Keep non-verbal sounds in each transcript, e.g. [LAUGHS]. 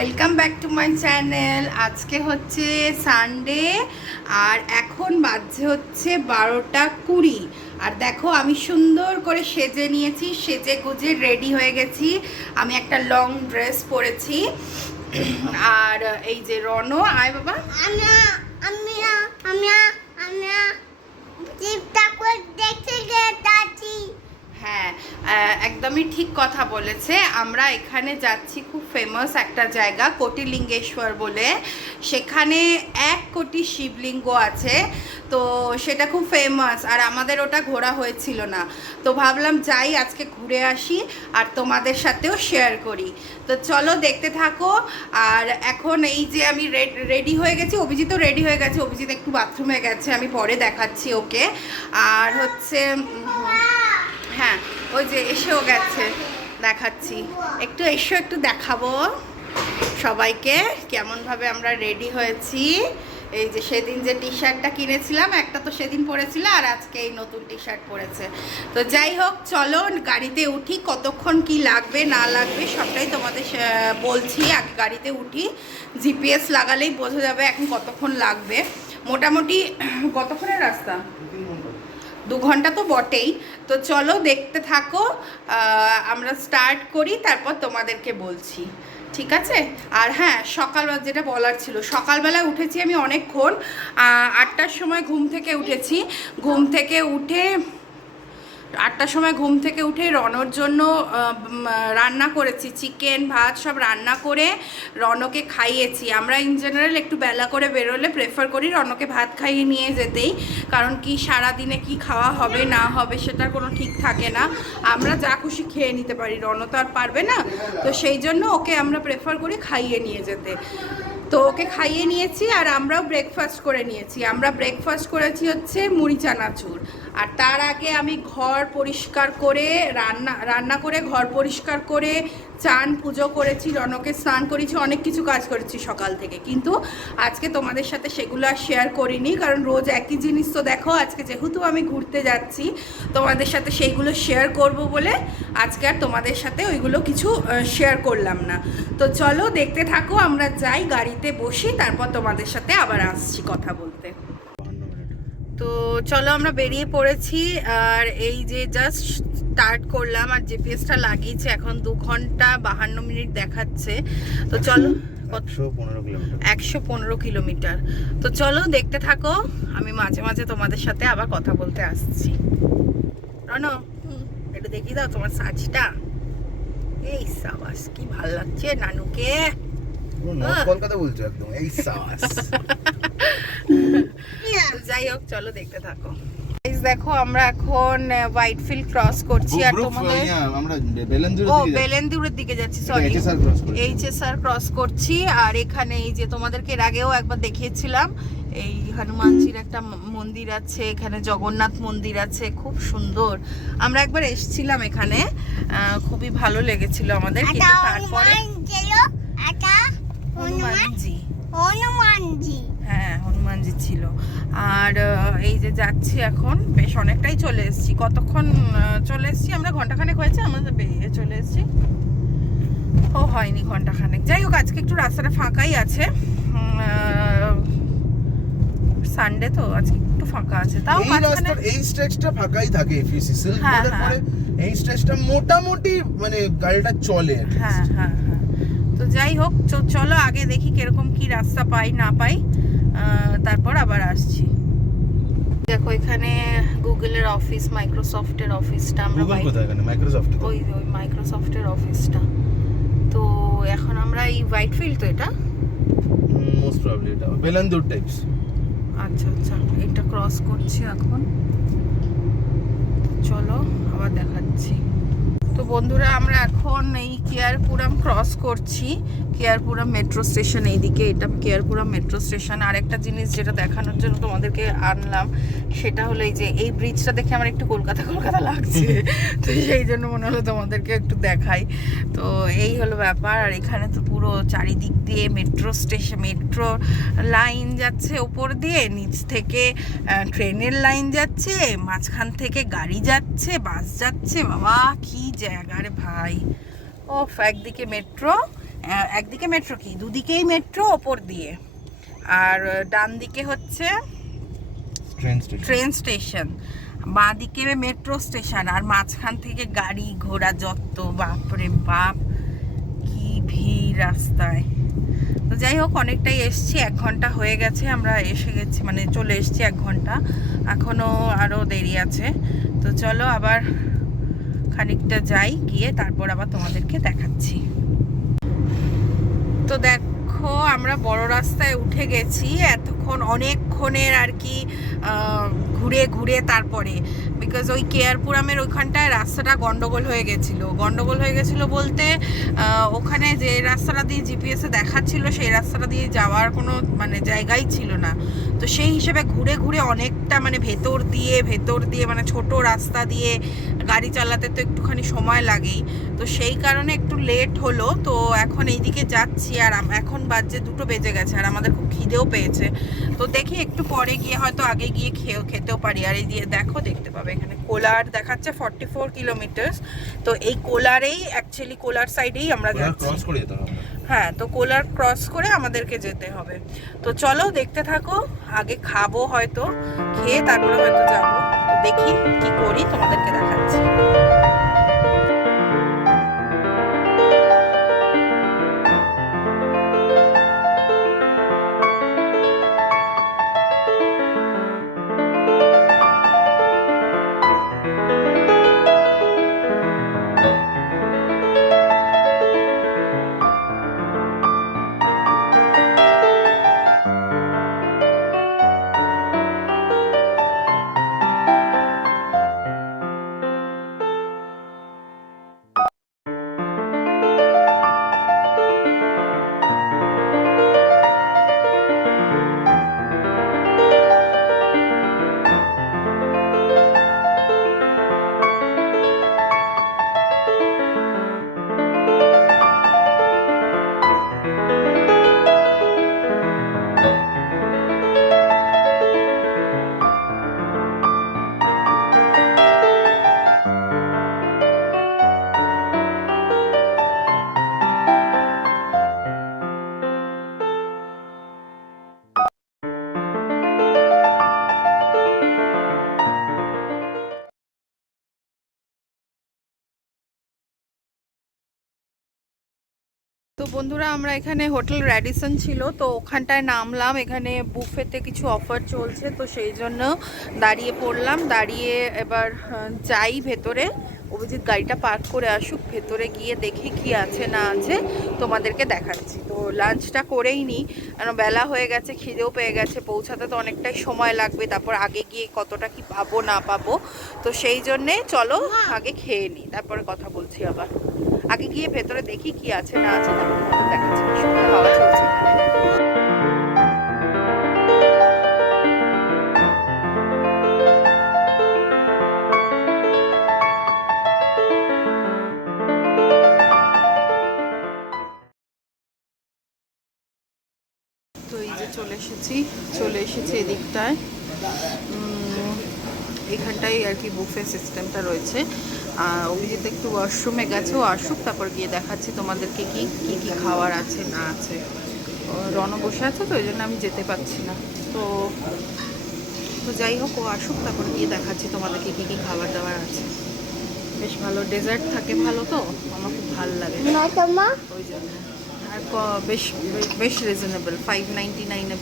Welcome back to my channel আজকে হচ্ছে Sunday আর এখন বাজছে হচ্ছে বারোটা কুড়ি। আর দেখো, আমি সুন্দর করে সেজে নিয়েছি, সেজে গুজে রেডি হয়ে গেছি। আমি একটা লং ড্রেস পরেছি। আর এই যে রনো আয় বাবা। আমি আমি আমি আমি চিপটা করে দেখতে গেছি হ্যাঁ একদমই ঠিক কথা বলেছে। আমরা এখানে যাচ্ছি খুব ফেমাস একটা জায়গা, কোটিলিঙ্গেশ্বর বলে। সেখানে এক কোটি শিবলিঙ্গ আছে, তো সেটা খুব ফেমাস আর আমাদের ওটা ঘোরা হয়েছিল না। তো ভাবলাম যাই, আজকে ঘুরে আসি আর তোমাদের সাথেও শেয়ার করি। তো চলো দেখতে থাকো। আর এখন এই যে আমি রেডি হয়ে গেছি, অভিজিৎও রেডি হয়ে গেছে। অভিজিৎ একটু বাথরুমে গেছে, আমি পরে দেখাচ্ছি ওকে। আর হচ্ছে হ্যাঁ ওই যে এসেও গেছে, দেখাচ্ছি। একটু এসো, একটু দেখাবো সবাইকে কেমনভাবে আমরা রেডি হয়েছি। এই যে সেদিন যে টি শার্টটা কিনেছিলাম, একটা তো সেদিন পরেছিল আর আজকে এই নতুন টি শার্ট পরেছে। তো যাই হোক, চলো গাড়িতে উঠি, কতক্ষণ কি লাগবে, না লাগবে সবটাই তোমাদের বলছি। আগে গাড়িতে উঠি জিপিএস লাগালেই বোঝা যাবে এখন কতক্ষণ লাগবে। মোটামুটি, কতক্ষণের রাস্তা? দু ঘণ্টা তো বটেই। তো চলো দেখতে থাকো আমরা স্টার্ট করি, তারপর তোমাদেরকে বলছি। ঠিক আছে? আর হ্যাঁ সকালবেলা যেটা বলার ছিল, সকালবেলায় উঠেছি আমি অনেকক্ষণ আটটার সময় ঘুম থেকে উঠেছি। ঘুম থেকে উঠে আটটার সময় ঘুম থেকে উঠে রনর জন্য রান্না করেছি। চিকেন, ভাত সব রান্না করে রনকে খাইয়েছি। আমরা ইন জেনারেল একটু বেলা করে বেরোলে প্রেফার করি রনকে ভাত খাইয়ে নিয়ে যেতেই। কারণ কি সারা দিনে কি খাওয়া হবে, না হবে সেটা কোনো ঠিক থাকে না। আমরা যা খুশি খেয়ে নিতে পারি। রন তো আর পারবে না। তো সেই জন্য ওকে আমরা প্রেফার করি খাইয়ে নিয়ে যেতে। তো ওকে খাইয়ে নিয়েছি আর আমরাও ব্রেকফাস্ট করে নিয়েছি। আমরা ব্রেকফাস্ট করেছি হচ্ছে মুড়ি চানাচুর। আর তার আগে আমি ঘর পরিষ্কার করে রান্না রান্না করে ঘর পরিষ্কার করে চান, পুজো করেছি, রনকে স্নান করেছি, অনেক কিছু কাজ করেছি সকাল থেকে। কিন্তু আজকে তোমাদের সাথে সেগুলো আর শেয়ার করিনি, কারণ রোজ একই জিনিস তো দেখো, আজকে যেহেতু আমি ঘুরতে যাচ্ছি, তোমাদের সাথে সেইগুলো শেয়ার করব বলে আজকে আর তোমাদের সাথে ওইগুলো কিছু শেয়ার করলাম না। তো চলো দেখতে থাকো, আমরা যাই গাড়িতে বসি, তারপর তোমাদের সাথে আবার আসছি কথা বলতে। তো চলো আমরা বেরিয়ে পড়েছি, আর এই যে জাস্ট স্টার্ট করলাম আর জিপিএসটা লাগিয়েছে এখন দু ঘণ্টা বাহান্ন মিনিট দেখাচ্ছে। তো চলো কত? একশো পনেরো কিলোমিটার। একশো পনেরো কিলোমিটার। তো চলো দেখতে থাকো আমি মাঝে মাঝে তোমাদের সাথে আবার কথা বলতে আসছি। রনো একটু দেখি দাও তোমার সাজটা। এই সাবাস কি ভালো লাগছে নানুকে। কলকাতা বলছো একদম এই সাস [LAUGHS] যাই হোক চলো দেখতে থাকো। Guys, দেখো আমরা এখন হোয়াইট ফিল্ড ক্রস করছি আর তোমাদের আমরা বেলেন্দ্রের ও দিকে যাচ্ছি। বেলেন্দিউরের দিকে যাচ্ছি সরি। এইচএসআর ক্রস করছি আর এখানে এই যে তোমাদেরকে এর আগেও একবার দেখিয়েছিলাম এই হনুমানজির একটা মন্দির আছে এখানে জগন্নাথ মন্দির আছে খুব সুন্দর আমরা একবার এসেছিলাম এখানে খুবই ভালো লেগেছিল আমাদের কিন্তু তারপরে এটা হনুমানজি হনুমানজি হ্যাঁ হনুমানজি ছিল। আর এই যে যাচ্ছি এখন বেশ অনেকটাই চলে এসেছি। কতক্ষণ চলে এসেছি? আমরা ঘন্টাখানেক হয়েছে আমাদের বেরিয়ে চলে এসেছি। ও হয়নি ঘন্টাখানেক। যাই হোক আজকে একটু রাস্তাটা ফাঁকাই আছে। সানডে তো আজকে একটু ফাঁকা আছে। তাও মাঝখানে এই স্ট্রেচটা ফাঁকাই থাকে এফিসি সিল্ক হ্যাঁ, রোডের হ্যাঁ। পরে এই স্ট্রেচটা মোটামুটি মানে গাড়িটা চলে হ্যাঁ হ্যাঁ হ্যাঁ। তো যাই হোক চলো আগে দেখি কীরকম কি রাস্তা পাই না পাই। তারপর আবার আসছি। দেখো এখানে গুগলের অফিস মাইক্রোসফটের অফিসটা আমরা মাইক্রোসফট ওই ওই মাইক্রোসফটের অফিসটা। তো এখন আমরা এই হোয়াইট ফিল্ড তো এটা? মোস্ট প্রবাবলি এটা। বেলেন্দ্র টাইপস আচ্ছা আচ্ছা এটা ক্রস করছি এখন। চলো আবার দেখাচ্ছি। তো বন্ধুরা আমরা এখন এই কেয়ারপুরাম ক্রস করছি। কেয়ারপুরাম মেট্রো স্টেশন এইদিকে এটা কেয়ারপুরাম মেট্রো স্টেশন আর একটা জিনিস যেটা দেখানোর জন্য তোমাদেরকে আনলাম সেটা হলো এই যে এই ব্রিজটা দেখে আমার একটু কলকাতা কলকাতা লাগছে। [LAUGHS] তো সেই জন্য মনে হলো তোমাদেরকে একটু দেখাই। তো এই হলো ব্যাপার আর এখানে তো পুরো চারিদিক দিয়ে মেট্রো স্টেশন মেট্রো লাইন যাচ্ছে ওপর দিয়ে নিচ থেকে ট্রেনের লাইন যাচ্ছে মাঝখান থেকে গাড়ি যাচ্ছে বাস যাচ্ছে। বাবা কি জায়গা রে ভাই। ও একদিকে মেট্রো একদিকে মেট্রো কি? দুদিকেই মেট্রো ওপর দিয়ে। আর ডান দিকে হচ্ছে ট্রেন স্টেশন বাঁ দিকে মেট্রো স্টেশন আর মাঝখান থেকে গাড়ি ঘোড়া যত বাপরে বাপ কি ভিড় রাস্তায়। তো যাই হোক অনেকটাই এসছি এক ঘণ্টা হয়ে গেছে আমরা এসে গেছি মানে চলে এসছি এক ঘণ্টা। এখনও আরও দেরি আছে। তো চলো আবার খানিকটা যাই, গিয়ে তারপর আবার তোমাদেরকে দেখাচ্ছি। তো দেখো, আমরা বড় রাস্তায় উঠে গেছি, এতক্ষণ অনেকক্ষণের আর কি ঘুরে ঘুরে তারপরে। বিকজ ওই কেয়ারপুরামের ওইখানটায় রাস্তাটা গন্ডগোল হয়ে গেছিল। গন্ডগোল হয়ে গেছিল বলতে ওখানে যে রাস্তাটা দিয়ে জিপিএসে দেখাচ্ছিল, সেই রাস্তাটা দিয়ে যাওয়ার কোনো মানে জায়গাই ছিল না। তো সেই হিসেবে ঘুরে ঘুরে অনেকটা মানে ভেতর দিয়ে ভেতর দিয়ে মানে ছোট রাস্তা দিয়ে গাড়ি চালাতে তো একটুখানি সময় লাগেই। তো সেই কারণে একটু লেট হলো, তো এখন এইদিকে যাচ্ছি আর এখন বাজে দুটো বেজে গেছে আর আমাদের খুব খিদেও পেয়েছে। তো দেখি একটু পরে গিয়ে হয়তো আগে গিয়ে খেয়েও খেতেও পারি। আর এই দিয়ে দেখো, দেখতে পাবে এখানে কোলার দেখাচ্ছে ফর্টি ফোর কিলোমিটার তো এই কোলারেই অ্যাকচুয়ালি কোলার সাইডেই আমরা যাচ্ছি। ক্রস করে যেতে হবে হ্যাঁ তো কোলার ক্রস করে আমাদেরকে যেতে হবে। তো চলো দেখতে থাকো আগে খাব হয়তো খেয়ে তারপরে হয়তো যাব। তো দেখি কি করি তোমাদেরকে দেখাচ্ছি। বন্ধুরা আমরা এখানে হোটেল র্যাডিসন ছিল তো ওখানটায় নামলাম। এখানে বুফেতে কিছু অফার চলছে তো সেই জন্য দাঁড়িয়ে পড়লাম। দাঁড়িয়ে এবার যাই ভেতরে। অভিজিৎ গাড়িটা পার্ক করে আসুক ভেতরে গিয়ে দেখি কি আছে না আছে তোমাদেরকে দেখাচ্ছি। তো লাঞ্চটা করেই নিই কারণ বেলা হয়ে গেছে খিদেও পেয়ে গেছে পৌঁছাতে তো অনেকটাই সময় লাগবে তারপর আগে গিয়ে কতটা কি পাবো না পাবো। তো সেই জন্যে চলো আগে খেয়ে নিই তারপরে কথা বলছি আবার। আগে গিয়ে ভেতরে দেখি কি আছে, না আছে তো এই যে চলে এসেছি চলে এসেছি এদিকটায়। এখানটাই আর কি বুফে সিস্টেমটা রয়েছে। অভিজিৎ একটু ওয়াশরুমে গেছে ও আসুক তারপর গিয়ে দেখাচ্ছি তোমাদেরকে কি কি কি খাওয়ার আছে না আছে। রণ বসে আছে তো ওই জন্য আমি যেতে পারছি না। তো তো যাই হোক ও আসুক তারপর গিয়ে দেখাচ্ছি তোমাদেরকে কী কী খাবার দাবার আছে। বেশ ভালো ডেজার্ট থাকে ভালো তো? আমার খুব ভালো লাগে। ওই জন্য বেশ বেশ রিজনেবল ফাইভ নাইনটি নাইনে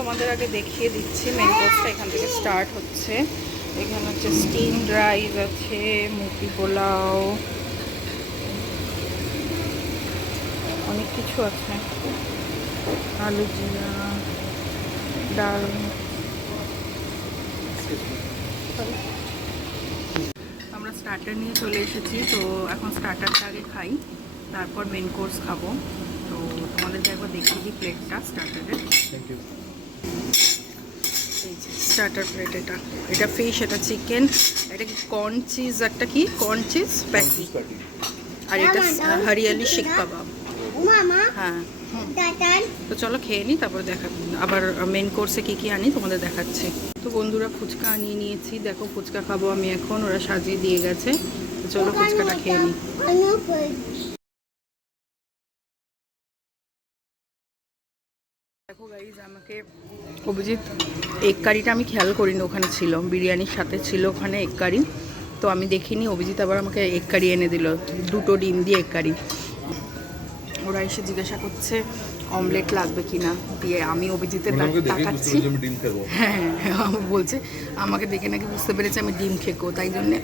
তোমাদের আগে দেখিয়ে দিচ্ছি মেন এখান থেকে স্টার্ট হচ্ছে। এখানে হচ্ছে স্টিম রাইস আছে মুটি পোলাও। অনেক কিছু আছে। আলু জিরা, ডাল। স্টার্টার নিয়ে চলে এসেছি তো এখন স্টার্টারটা আগে খাই তারপর মেন কোর্স খাব। তো তোমাদেরকে একবার দেখিয়ে দিই প্লেটটা স্টার্টারের থ্যাংক ইউ এই যে স্টার্টার প্লেট এটা। এটা ফিশ এটা চিকেন এটা কি কর্ন চিজ একটা কি? কর্ন চিজ প্যাকি আর এটা হরিয়ালি শিক কাবাব। হ্যাঁ। তো চলো খেয়ে নিই তারপরে দেখা আবার মেন কোর্সে কি কি আনি তোমাদের দেখাচ্ছি। তো বন্ধুরা ফুচকা আনিয়ে নিয়েছি। দেখো ফুচকা খাব আমি এখন ওরা সাজিয়ে দিয়ে গেছে। তো চলো ফুচকাটা খেয়ে নিই দেখো গাইজ আমাকে অভিজিৎ এগ কারিটা আমি খেয়াল করিনি ওখানে ছিল। বিরিয়ানির সাথে ছিল ওখানে এগ কারি তো আমি দেখিনি অভিজিৎ আবার আমাকে এগ কারি এনে দিল। দুটো ডিম দিয়ে এগ কারি ওরা এসে জিজ্ঞাসা করছে অমলেট লাগবে কিনা? দিয়ে আমি অভিজিতের তাকাচ্ছি। হ্যাঁ হ্যাঁ, বলছে আমাকে দেখে নাকি বুঝতে পেরেছে আমি ডিম খেকো। তাই জন্যে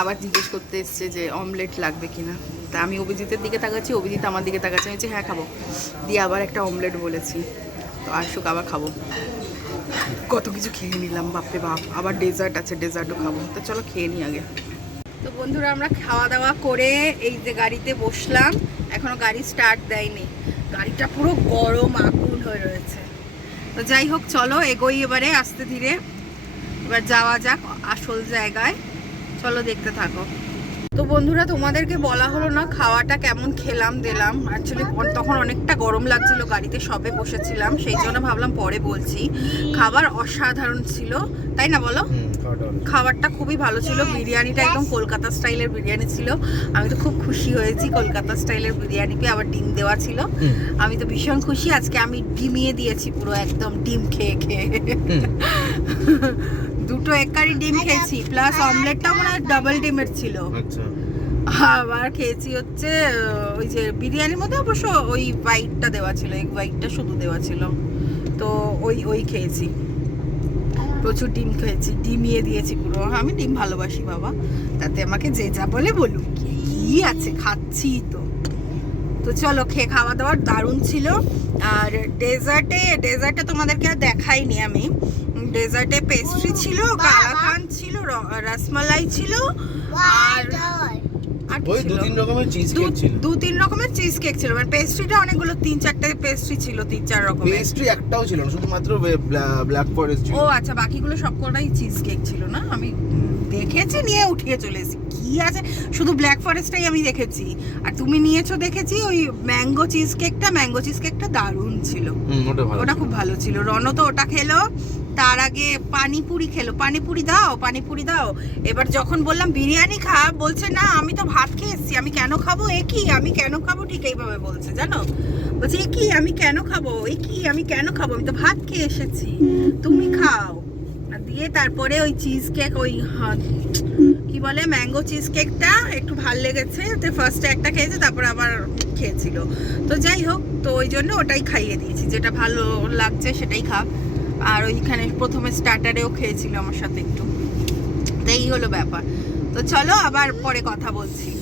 আবার জিজ্ঞেস করতে এসছে যে অমলেট লাগবে কিনা? তা আমি অভিজিতের দিকে তাকাচ্ছি অভিজিৎ আমার দিকে তাকাচ্ছে আমি হ্যাঁ খাব। দিয়ে আবার একটা অমলেট বলেছি। তো আসুক আবার খাব। কত কিছু খেয়ে নিলাম বাপরে বাপ। আবার ডেজার্ট আছে ডেজার্টও খাব। তো চলো খেয়ে নিই আগে। তো বন্ধুরা আমরা খাওয়া দাওয়া করে এই যে গাড়িতে বসলাম। এখনও গাড়ি স্টার্ট দেয়নি। গাড়িটা পুরো গরম, আগুন হয়ে রয়েছে। তো যাই হোক, চলো এগোই এবারে আস্তে ধীরে। এবার যাওয়া যাক আসল জায়গায়। চলো দেখতে থাকো। তো বন্ধুরা, তোমাদেরকে বলা হলো না খাওয়াটা কেমন খেলাম, দিলাম। অ্যাকচুয়ালি তখন অনেকটা গরম লাগছিল, গাড়িতে সবে বসেছিলাম। সেই জন্য ভাবলাম পরে বলছি। খাবার অসাধারণ ছিল, তাই না বলো। খাবারটা খুবই ভালো ছিল। বিরিয়ানিটা একদম কলকাতা স্টাইলের বিরিয়ানি ছিল। আমি তো খুব খুশি হয়েছি কলকাতা স্টাইলের বিরিয়ানি পেয়ে আবার ডিম দেওয়া ছিল। আমি তো ভীষণ খুশি। আজকে আমি ডিমিয়ে দিয়েছি পুরো একদম ডিম খেয়ে খেয়ে। দুটো একারি ডিম খেয়েছি প্লাস অমলেটটা মনে হয় ডাবল ডিমের ছিল। আচ্ছা। আবার খেয়েছি হচ্ছে ওই যে বিরিয়ানির মধ্যে অবশ্য ওই হোয়াইটটা দেওয়া ছিল এই হোয়াইটটা শুধু দেওয়া ছিল। তো ওই ওই খেয়েছি। প্রচুর ডিম খেয়েছি ডিমিয়ে দিয়েছি পুরো। আমি ডিম ভালোবাসি বাবা। তাতে আমাকে যে যা বলে বলুক কি আছে খাচ্ছি তো। তো চলো খেয়ে খাওয়া দাওয়ার দারুণ ছিল। আর ডেজার্টে ডেজার্টে তোমাদেরকে আর দেখাইনি আমি। ডেজার্টে পেস্ট্রি ছিল কালাকান ছিল রসমালাই ছিল। আর ওই দু তিন রকমের চিজ কেক ছিল। দু তিন রকমের চিজ কেক ছিল। মানে পেস্ট্রিটা অনেকগুলো তিন চারটে পেস্ট্রি ছিল তিন চার রকমের। পেস্ট্রি একটাও ছিল না শুধুমাত্র ব্ল্যাক ফরেস্ট ছিল। ও আচ্ছা বাকিগুলো সবকটাই চিজ কেক ছিল না? আমি দেখেছি নিয়ে উঠিয়ে চলে এসেছি। কি আছে? শুধু ব্ল্যাক ফরেস্টটাই আমি দেখেছি। আর তুমি নিয়েছো দেখেছি ওই ম্যাঙ্গো চিজ কেকটা ম্যাঙ্গো চিজ কেকটা দারুণ ছিল। ওটা ওটা খুব ভালো ছিল। রণ তো ওটা খেলো। তার আগে পানিপুরি খেলো। পানিপুরি দাও পানিপুরি দাও। এবার যখন বললাম, বিরিয়ানি খা, বলছে, না, আমি তো ভাত খেয়ে এসেছি। আমি কেন খাব? এ কি? আমি কেন খাব? ঠিক এইভাবে বলছে, জানো? বলছে, এ কি? আমি কেন খাব? এ কি? আমি কেন খাব? আমি তো ভাত খেয়ে এসেছি। তুমি খাও। দিয়ে তারপরে ওই চিজ কেক ওই হা- কি বলে ম্যাঙ্গো চিজ কেকটা একটু ভালো লেগেছে। তো ফার্স্টে একটা খেয়েছে, তারপর আবার খেয়েছিল। তো যাই হোক, তো ওই জন্য ওটাই খাইয়ে দিয়েছি। যেটা ভালো লাগছে সেটাই খা। আর ওইখানে প্রথমে স্টার্টারেও খেয়েছিল আমার সাথে একটু। তাই হলো ব্যাপার। তো চলো আবার পরে কথা বলছি।